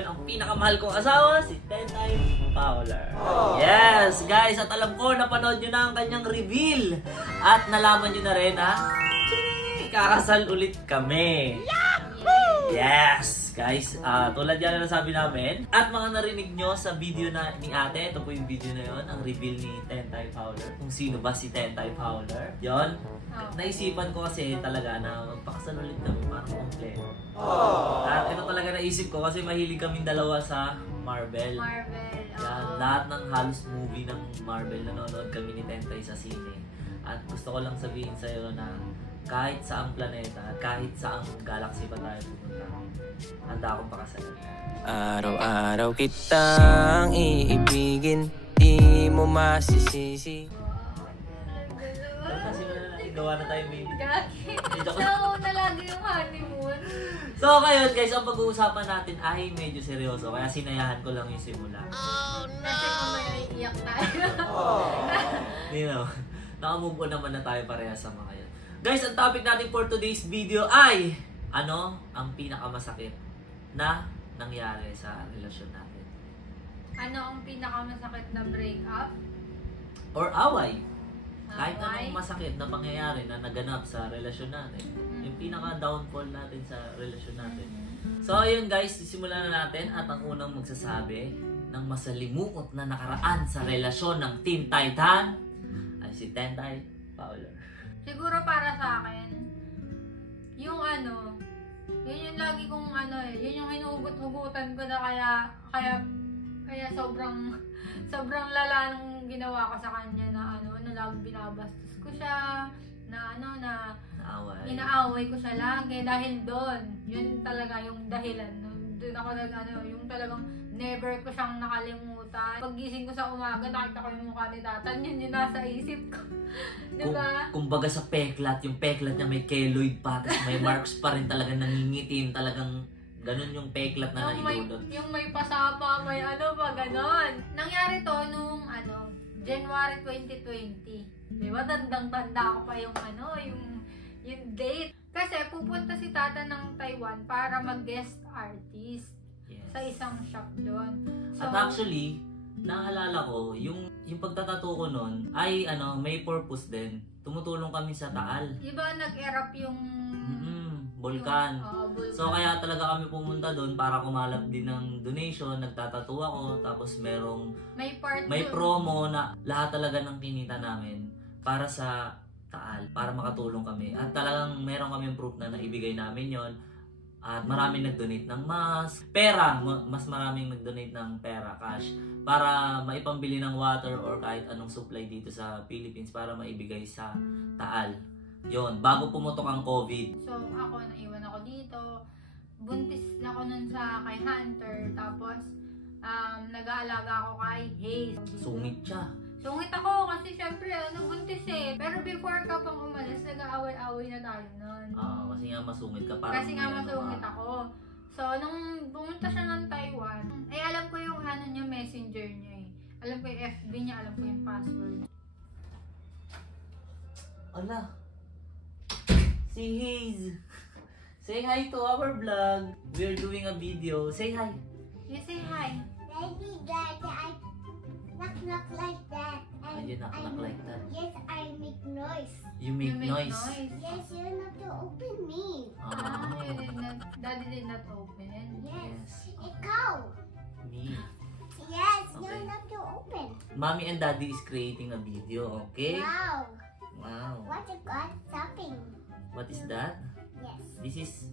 ngayon ang pinakamahal kong asawa, si Tentay Fowler. Yes, guys, at alam ko, napanood nyo na ang kanyang reveal. At nalaman nyo na rin na kakasal ulit kami. Yes, guys, tulad yan na nasabi namin. At mga narinig nyo sa video na ni ate, ito po yung video na yon, ang reveal ni Tentay Fowler. Kung sino ba si Tentay Fowler. Yon, naisipan ko kasi talaga na magpakasal ulit kami, parang kompleto. At ito talaga naisip ko kasi mahilig kaming dalawa sa Marvel. Yan, lahat ng halos movie ng Marvel, nanonood kami ni Tentay sa sine. At gusto ko lang sabihin sa'yo na kahit saang planeta, kahit saang galaxy pa tayo pupunta, handa akong pakasalan. Araw-araw kitang iibigin, di mo masisisi. Kasi wala na, gawa na tayo baby. Nauna lagi yung honeymoon. So ngayon guys, ang pag-uusapan natin ay medyo seryoso, kaya sinayahan ko lang yung simula. Kasi mamaya iiyak tayo. You know, nakamove on naman na tayo parehas sa mga yan. Guys, ang topic natin for today's video ay ano ang pinakamasakit na nangyari sa relasyon natin? Ano ang pinakamasakit na breakup? Or away? Kahit anong masakit na pangyayari na naganap sa relasyon natin. Yung pinaka-downfall natin sa relasyon natin. So ayun guys, simulan na natin at ang unang magsasabi ng masalimuot na nakaraan sa relasyon ng Team Titan ay si Tentay Fowler. Siguro para sa akin, yung ano, yun yung lagi kong ano yun yung hinuhugot-hugutan ko na kaya sobrang lala nung ginawa ko sa kanya na na lagi binabastos ko siya, na inaaway ko siya lagi dahil doon. Yun talaga yung dahilan. Doon ako yung talagang never ko siyang nakalimutan. Paggising ko sa umaga, nakita ko yung mukha ni Tatan, yun yung nasa isip ko. Diba? Kumbaga sa peklat, yung peklat niya may keloid pa, tapos may marks pa rin talaga nangingitim, talagang ganun yung peklat na naidulot. Yung may pasapa, may pa, ganon. Nangyari to nung January 2020. Diba? Tandang-tanda ko pa yung yung date. Kasi pupunta si Tata ng Taiwan para mag-guest artist sa isang shop doon. So, at actually, naalala ko, yung pagtatato ko nun ay may purpose din. Tumutulong kami sa Taal. Iba nag-erupt yung Bulkan. Bulkan. So kaya talaga kami pumunta doon para kumalap din ng donation, nagtatato ako, tapos may promo na lahat talaga ng kinita namin para sa Taal, para makatulong kami. At talagang meron kaming proof na naibigay namin yon. At maraming nag-donate ng mask, pera, mas maraming nag-donate ng pera, cash, para maipambili ng water or kahit anong supply dito sa Philippines para maibigay sa Taal. Yon, bago pumutok ang COVID. So ako, naiwan ako dito, buntis ako nun kay Hunter, tapos nag-aalaga ako kay Hayes. Sungit siya. Sungit ako kasi syempre buntis eh. Pero before ka pang umalis, nag-aaway-aaway na tayo nun. Kasi nga masungit ka. Kasi nga masungit ako. So, nung pumunta siya ng Taiwan, alam ko yung niya, messenger niya eh. Alam ko yung FB niya, alam ko yung password. Ala, si Hayes. Say hi to our vlog. We're doing a video. Say hi. You say hi. Daddy, I knock like that. You knock like that. Yes, I make noise. You make noise. Yes, you not to open me. Daddy did not open. Yes. A cow. Me. Yes, Okay. you're not to open. Mommy and Daddy is creating a video, okay? Wow. Wow. What you got shopping? What is that? Yes.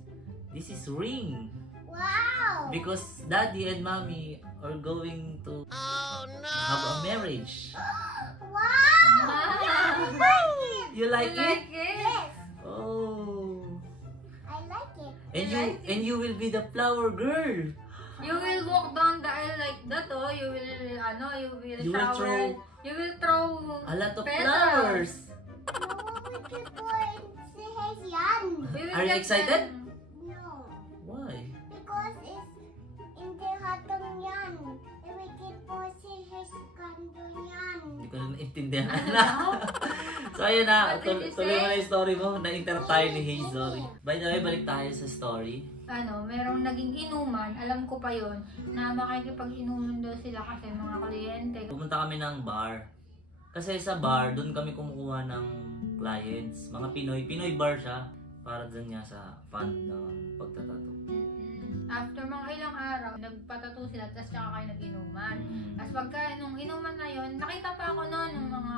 This is ring. Wow. Because Daddy and Mommy are going to have a marriage. Wow. I like it. You like it? Yes, Oh. I like it. And you will be the flower girl. You will walk down the aisle like that, oh. You will shower. You will throw A lot of petals. flowers. No, because it has yan. We will Are you get excited? them. No, Why? because it's in the hatong yan. We can po si his kando yan. Hindi ko na naintindihan. So ayun na, What did you tuloy mo say? na yung story mo. Na-inter tayo ni Hazel. By the way, balik tayo sa story. Merong naging inuman, alam ko pa yon na makikipag-inuman daw sila kasi mga kliyente. Pumunta kami ng bar. Kasi sa bar, doon kami kumukuha ng clients. Mga Pinoy bar siya. Para dyan nga sa fund ng pagtatato. After mga ilang araw, nagpatato sila, tapos tsaka kayo nag-inuman. Tapos pagka nung inuman na yon, nakita pa ako noon ng mga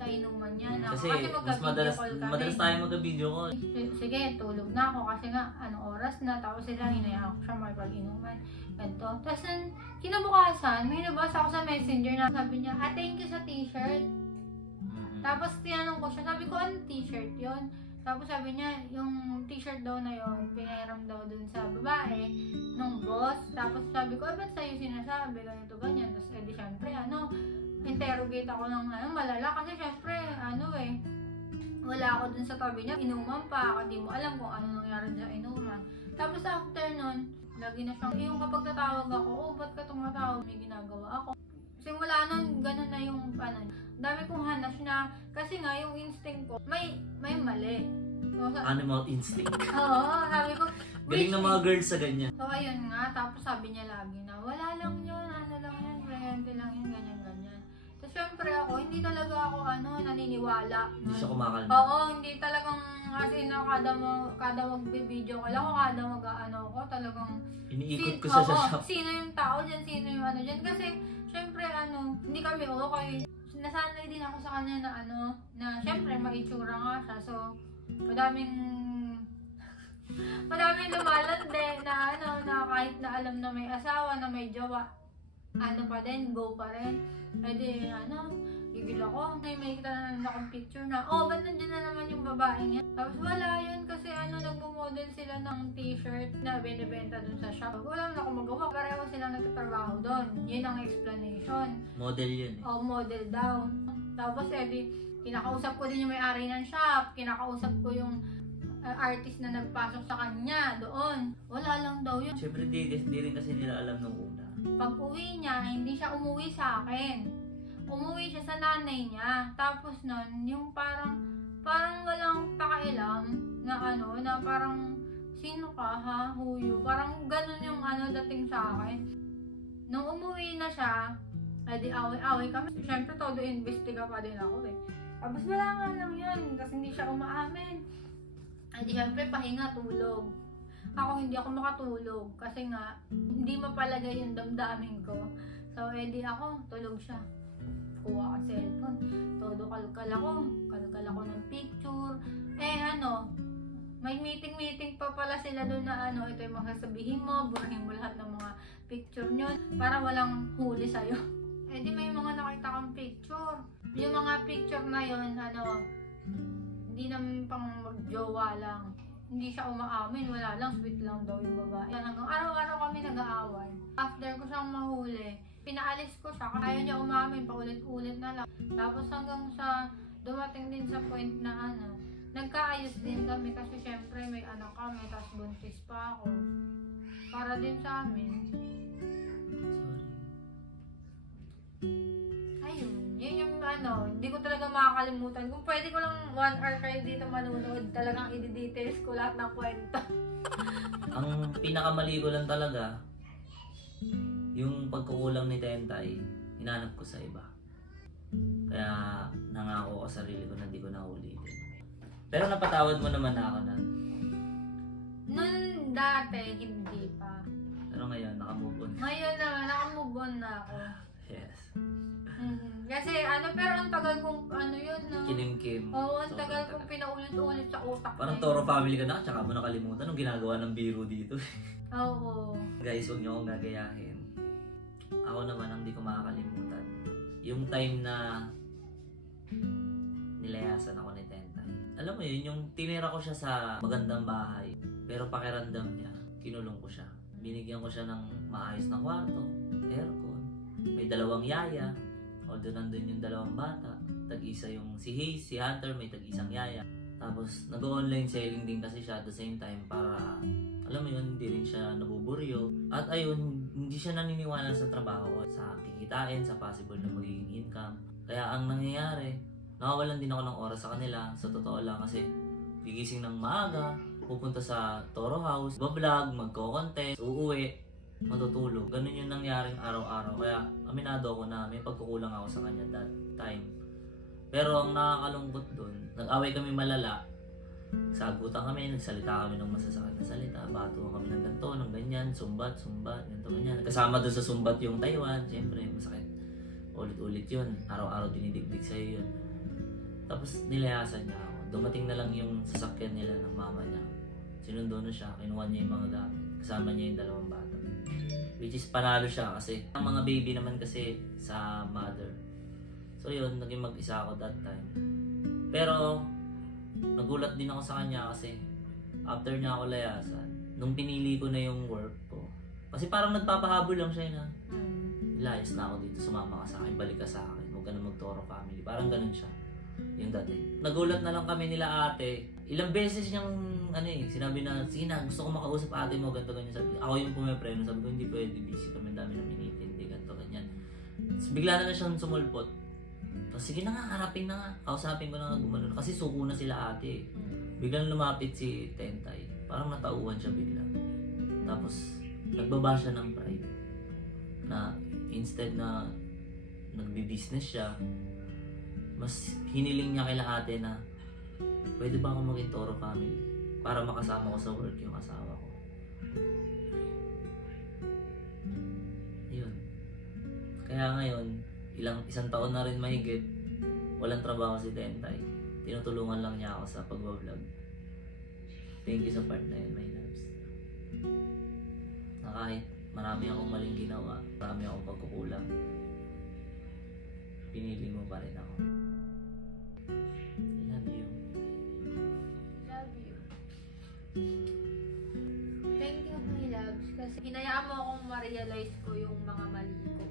kainuman niya. Kasi mas magka-video call kami. madalas tayo magka-video call. Sige, tulog na ako kasi nga, anong oras na, tapos sila, hinayaan ko siya makipag-inuman. Ganito. Tapos kinabukasan, may nabasa ako sa messenger na sabi niya, thank you sa t-shirt. Tapos tinanong ko siya, sabi ko, anong t-shirt yon? Tapos sabi niya, yung t-shirt daw na yon, pinairam daw dun sa babae nung boss. Tapos sabi ko, ba't sa'yo sinasabi? Ganito, ganyan. Tapos edi syempre, interrogate ako ng malala. Kasi syempre, wala ako dun sa tabi niya. Inuman pa, hindi mo alam kung ano nangyari sa inuman. Tapos after nun, lagi na siyang, yung kapag tatawag ako, ba't ka tumatawag? May ginagawa ako. Simula nun, ganun na yung, dami kong hanas na, kasi nga, yung instinct ko, may mali. So, Animal instinct. Oo, sabi ko, Galing ng mga girls sa ganyan. So, ayun nga, tapos sabi niya lagi na, wala lang yun, lang yan, kliyente lang yun, ganyan. Tapos syempre ako, hindi talaga ako, naniniwala. Hindi siya kumakalma. Oo, hindi talagang, kasi kada mag-video ko lang, kada ko, talagang, Iniikot ko siya sa shop. Sino yung tao dyan, sino yung dyan, kasi, syempre, hindi kami okay. Nasanay din ako sa kanya na na syempre maitsura nga siya. So, madaming lumalande na na kahit na alam na may asawa, na may jowa, pa din, go pa rin. Pwede, gigil ako. May kita na akong picture na, ba't nandiyan na naman yung babae niya? Tapos wala yun kasi nagmo-model sila ng t-shirt na binibenta dun sa shop. Wala na akong magawa. Pareho silang nagtatrabaho doon. Yun ang explanation. Model yun eh. Model daw. Tapos kinakausap ko din yung may-ari ng shop. Kinakausap ko yung artist na nagpasok sa kanya doon. Wala lang daw yun. Siyempre di rin kasi nila alam nung una. Pag uwi niya, hindi siya umuwi sa akin. Umuwi siya sa nanay niya. Tapos nun, yung parang walang pakialam na na parang sino ka ha, huyo. Parang ganun yung dating sa akin. Nung umuwi na siya, di away-away kami. Siyempre, todo investiga pa din ako eh. Tapos wala nga lang yun, kasi hindi siya umaamin. Di siyempre, pahinga, tulog. Ako hindi ako makatulog kasi nga, hindi mapalagay yung damdamin ko. So, di ako, tulog siya. Kuha ka cellphone, todo kalkal ako ng picture. May meeting pa pala sila doon na ito yung mga sabihin mo, burahin mo lahat ng mga picture nyo para walang huli sa'yo. Di may mga nakita kang picture. Yung mga picture na yun, hindi naman pang magjowa lang. Hindi siya umaamin, wala lang, sweet lang daw yung babae. Hanggang araw-araw kami nag-aaway. After ko siyang mahuli, pinaalis ko siya, ayaw niya umamin, paulit-ulit na lang. Tapos hanggang sa dumating din sa point na nagkaayos din kami kasi syempre may anak kami, tapos buntis pa ako. Para din sa amin. Ayun, yun yung hindi ko talaga makakalimutan. Kung pwede ko lang 1 hour kayo dito manunood, talagang i-details ko lahat ng kwenta. Ang pinakamali ko lang talaga, yung pagkukulang ni Tentay, hinanap ko sa iba. Kaya nangako ko sa sarili ko na hindi ko naulitin. Pero napatawad mo naman ako na. Noon dati, hindi pa. Pero ngayon, nakamove on. Ngayon naman, nakamove on na ako. Yes. Kasi pero ang tagal kong yun na. Kinimkim. Oo, ang tagal kong pinaulit-ulit sa utak. Parang Toro family ka na, tsaka mo nakalimutan nung ginagawa ng biro dito. Oo. Guys, huwag niyo akong gagayahin. Ako naman ang di ko makakalimutan. Yung time na nilayasan ako ni Tentay. Alam mo yun, yung tinira ko siya sa magandang bahay. Pero pakiramdam niya, kinulong ko siya. Binigyan ko siya ng maayos na kwarto, aircon, may 2 yaya. Although nandun yung 2 bata. Tag-isa yung si Hayes, si Hunter, may tag-isang yaya. Tapos nag-online selling din kasi siya at the same time para, alam mo yun, hindi rin siya nabuburyo. At ayun, hindi siya naniniwala sa trabaho, sa kikitain, sa possible na magiging income. Kaya ang nangyayari, Nakawalan din ako ng oras sa kanila, sa totoo lang, kasi gigising ng maaga, pupunta sa Toro House, bablog, magko-content, uuwi, matutulog. Ganun yung nangyaring araw-araw. Kaya aminado ako na may pagkukulang ako sa kanya that time. Pero ang nakakalungkot dun, nag-away kami malala. Sagutan kami, nagsalita kami ng masasakit na salita, bato kami ng ganito, ng ganyan, sumbat, ganito, ganyan. Kasama dun sa sumbat yung Taiwan, siyempre masakit. Ulit-ulit yun, araw-araw dinidigdig sa'yo yun. Tapos nilayasan niya ako. Dumating na lang yung sasakyan nila ng mama niya. Sinundo na siya, kinuha niya yung mga gamit. Kasama niya yung 2 bata. Which is panalo siya kasi ang mga baby naman kasi sa mother. So yun, naging mag-isa ako that time. Pero nagulat din ako sa kanya kasi after niya ako layasan, nung pinili ko na yung work ko, kasi parang nagpapahabol lang siya na layas na ako dito, sumama ka sa akin, balik ka sa akin, huwag ka na mag-Toro family. Parang ganun siya yung dati. Nagulat na lang kami nila ate. Ilang beses niyang sinabi na, sige na, gusto ko makausap ate mo, ganito, ganyan. Sabi, ako yung pumepreno, sabi ko, hindi pwede, busy kami, dami na minitindi, ganito, ganyan. Tapos bigla na siyang sumulpot. Tapos sige na nga, harapin na nga, kausapin ko na nga gumano. Kasi suko na sila ate. Biglang lumapit si Tentay. Parang natauhan siya bigla. Tapos nagbaba siya ng pride. Na instead na nagbi-business siya, mas hiniling niya kila ate na pwede ba ako maging Toro family para makasama ko sa work yung asawa ko. Yun. Kaya ngayon, isang taon na rin mahigit, walang trabaho si Tentay. Tinutulungan lang niya ako sa pagbablog. Thank you sa part na yun, my loves. Na kahit marami akong maling ginawa, marami akong pagkukulang, pinili mo pa rin ako. I love you. Love you. Thank you, my loves. Kasi hinayaan mo akong ma-realize ko yung mga mali ko.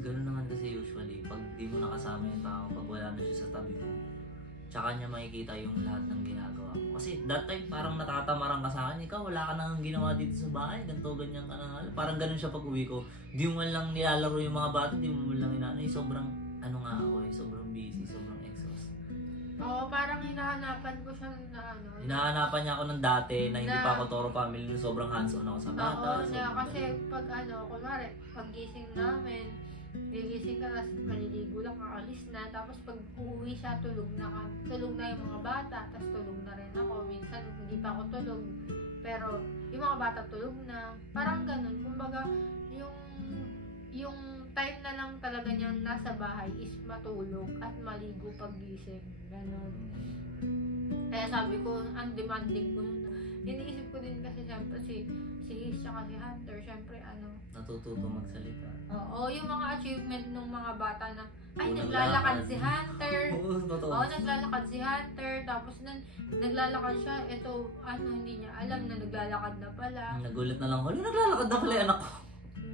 Ganun naman kasi usually, pag di mo nakasama yung tao, pag wala na siya sa tabi mo, tsaka niya makikita yung lahat ng ginagawa mo. Kasi that time, parang natatamaran ka sa akin, ikaw wala ka nang ginawa dito sa bahay, ganito, ganyan ka na. Parang ganun siya pag uwi ko. Di mo lang nilalaro yung mga bata, di mo lang inaano. Sobrang, sobrang busy, sobrang exhaust. Oo, parang hinahanapan ko siya na Hinahanapan niya ako ng dati na hindi pa ako Toro family, nung sobrang hands-on ako sa bata. Oo, kasi pag kunwari, pag gising namin, gigising ka, tapos maliligo lang, kakalis na, tapos pag uuwi siya, tulog na yung mga bata, tapos tulog na rin ako. Minsan hindi pa ako tulog, pero yung mga bata tulog na, parang ganun. Kumbaga, yung time na lang talaga niyang nasa bahay is matulog at maligo pag gising, ganun. Kaya sabi ko, ang demanding ko nun. Iniisip ko din kasi siyempre si Hiss tsaka si Hunter, siyempre Natututo magsalita. Oo, yung mga achievement ng mga bata na, ay, naglalakad si Hunter. Oo, naglalakad si Hunter. Tapos naglalakad siya. Ito, hindi niya alam na naglalakad na pala. Nagulat na lang ako, naglalakad na pala yung anak ko.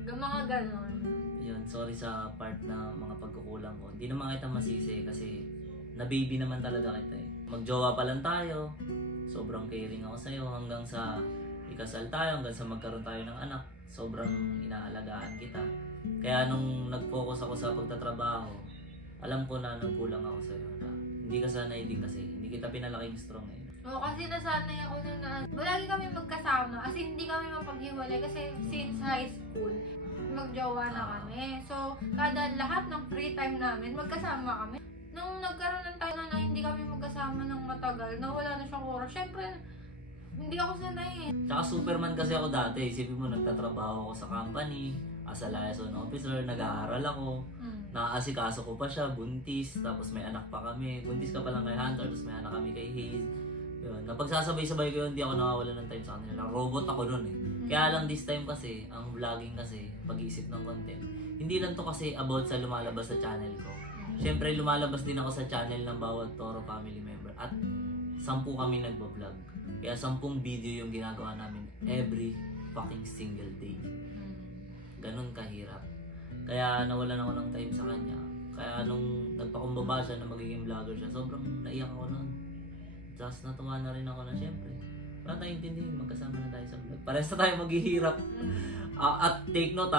Mga ganon. Yun, sorry sa part na mga pagkukulang ko. Hindi naman kita masisi kasi na-baby naman talaga kita eh. Magjowa pa lang tayo. Sobrang caring ako sa'yo hanggang sa ikasal tayo, hanggang sa magkaroon tayo ng anak. Sobrang inaalagaan kita. Kaya nung nag-focus ako sa pagtatrabaho, alam ko na nagkulang ako sa'yo na hindi ka sanay din kasi hindi kita pinalaking strong eh. Oo, kasi nasanay ako na lagi kami magkasama. Kasi hindi kami mapaghiwalay kasi since high school, magjowa na kami. So, lahat ng free time namin, magkasama kami. Nung nagkaroon ng time na hindi kami magkasama ng matagal, na wala na siyang oras, syempre, hindi ako sanay eh. Tsaka Superman kasi ako dati. Isipin mo, nagtatrabaho ako sa company, as a liaison officer, nag-aaral ako, naaasikaso ko pa siya, buntis, tapos may anak pa kami. Buntis ka pa lang kay Hunter, tapos may anak kami kay Haze. Yun. Napagsasabay-sabay ko yun, hindi ako nakawala ng time sa kanila. Robot ako nun eh. Kaya lang this time kasi, ang vlogging kasi, pag-iisip ng content, hindi lang to kasi about sa lumalabas sa channel ko. Siyempre, lumalabas din ako sa channel ng bawat Toro family member. At 10 kami nagbablog. Kaya 10 video yung ginagawa namin every fucking single day. Ganun kahirap. Kaya nawalan ako ng time sa kanya. Kaya nung nagpakumbaba siya na magiging vlogger siya, sobrang naiyak ako nun. Just natuwa na rin ako na siyempre. Para tayo intindihin, magkasama na tayo sa vlog. Parehas na tayo maghihirap. At take note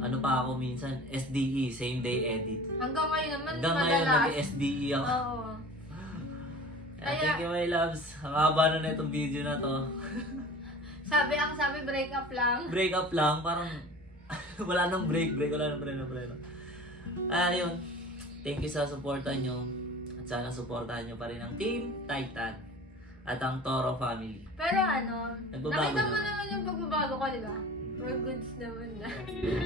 ano pa ako minsan, SDE, same day edit. Hanggang ngayon naman, hanggang ngayon nag-SDE ako. Oo. Thank you, my loves. Ang haba na itong video na to. Sabi break up lang. Break up lang, parang wala nang break, wala nang break. Ayun. Thank you sa suporta nyo. At sana suportahan nyo pa rin ang Team Titan at ang Toro family. Pero ano, Nagbabago nakita mo na. naman yung pagbabago ko, di ba? For goods naman na.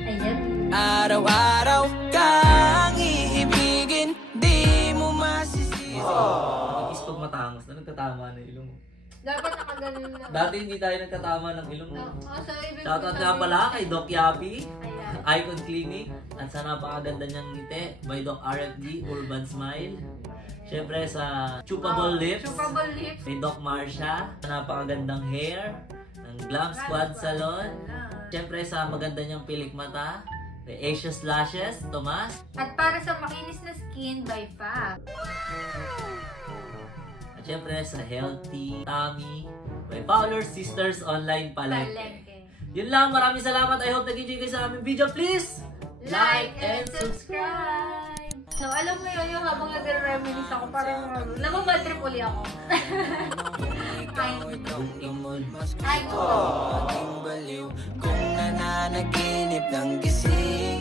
Ayan. Araw-araw kang iibigin, di mo masisisi. Nakikis pag matangos na nagtatama na ilong mo. Dapat nakaganon na. Dati hindi tayo nagtatama ng ilong mo. So, ibig Shoutout nga sabihin- pala kay Doc Yapi, Ayan. Icon Clinic, at sa napakaganda niyang ngiti by Doc RFD, Urban Smile. Siyempre sa Chupable Lips, Chupable lips. kay Doc Marsha, sa napakagandang hair, ng Glam Squad Salon. Siyempre sa maganda niyang pilik mata, kay Asia's Lashes, Tomas. At para sa makinis na skin by Fab. At siyempre sa Healthy Tummy, by Fowler Sisters Online Palengke. Palengke. Yun lang, maraming salamat. I hope nag-enjoy kayo sa aming video. Please Like and subscribe! So, alam mo yun, yung habang nagre-reminisce ako, parang nababadrip uli ako. Ay, Mas gusto ko maging baliw kung nananaginip ng gising.